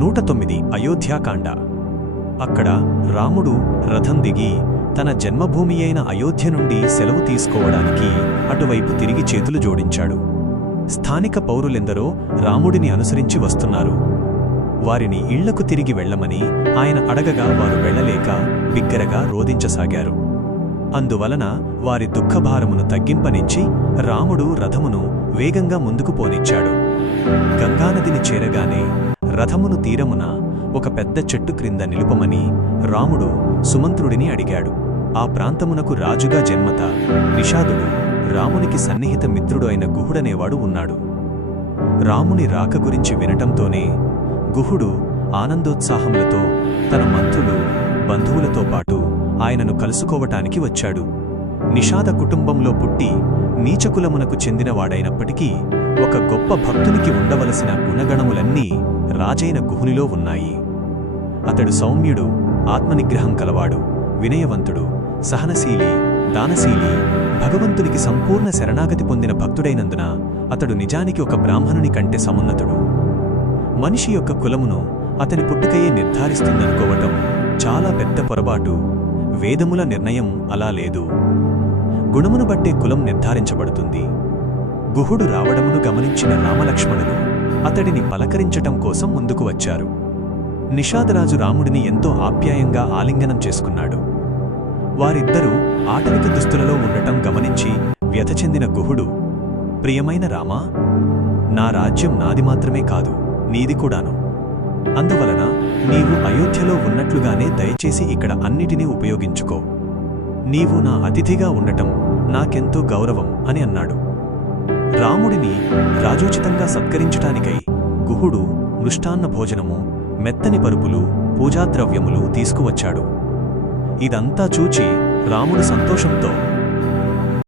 109 అయోధ్యాకాండ. అక్కడ రాముడు రథం దిగి తన జన్మభూమి అయిన అయోధ్య నుండి సెలవు తీసుకోవడానికి అటువైపు తిరిగి చేతులు జోడించాడు. స్థానిక పౌరులెందరో రాముడిని అనుసరించి వస్తున్నారు. వారిని ఇళ్లకు తిరిగి వెళ్లమని ఆయన అడగగా వారు వెళ్లలేక బిగ్గరగా రోదించసాగారు. అందువలన వారి దుఃఖభారమును తగ్గింపనించి రాముడు రథమును వేగంగా ముందుకు పోనిచ్చాడు. గంగానదిని చేరగానే రథమును తీరమున ఒక పెద్ద చెట్టు క్రింద నిలుపమని రాముడు సుమంత్రుడిని అడిగాడు. ఆ ప్రాంతమునకు రాజుగా జన్మత నిషాదుడు, రామునికి సన్నిహిత మిత్రుడు అయిన గుహుడనేవాడు ఉన్నాడు. రాముని రాక గురించి వినటంతోనే గుహుడు ఆనందోత్సాహములతో తన మంత్రులు, బంధువులతో పాటు ఆయనను కలుసుకోవటానికి వచ్చాడు. నిషాద కుటుంబంలో పుట్టి నీచకులమునకు చెందినవాడైనప్పటికీ ఒక గొప్ప భక్తునికి ఉండవలసిన గుణగణములన్నీ రాజైన గుహునిలో ఉన్నాయి. అతడు సౌమ్యుడు, ఆత్మనిగ్రహం కలవాడు, వినయవంతుడు, సహనశీలి, దానశీలి, భగవంతునికి సంపూర్ణ శరణాగతి పొందిన భక్తుడైనందున అతడు నిజానికి ఒక బ్రాహ్మణుని కంటే సమున్నతుడు. మనిషి యొక్క కులమును అతని పుట్టుకయే నిర్ధారిస్తుందనుకోవటం చాలా పెద్ద పొరపాటు. వేదముల నిర్ణయం అలా లేదు. గుణమును బట్టే కులం నిర్ధారించబడుతుంది. గుహుడు రావడమును గమనించిన రామలక్ష్మణులు అతడిని పలకరించటం కోసం ముందుకు వచ్చారు. నిషాదరాజు రాముడిని ఎంతో ఆప్యాయంగా ఆలింగనం చేసుకున్నాడు. వారిద్దరూ ఆటవిక దుస్తులలో ఉండటం గమనించి వ్యథ చెందిన గుహుడు, ప్రియమైన రామా, నా రాజ్యం నాది మాత్రమే కాదు, నీది కూడాను. అందువలన నీవు అయోధ్యలో ఉన్నట్లుగానే దయచేసి ఇక్కడ అన్నిటినీ ఉపయోగించుకో. నీవు నా అతిథిగా ఉండటం నాకెంతో గౌరవం అని అన్నాడు. రాముడిని రాజోచితంగా సత్కరించటానికై గుహుడు మృష్టాన్న భోజనము, మెత్తని పరుపులు, పూజాద్రవ్యములు తీసుకువచ్చాడు. ఇదంతా చూచి రాముడు సంతోషంతో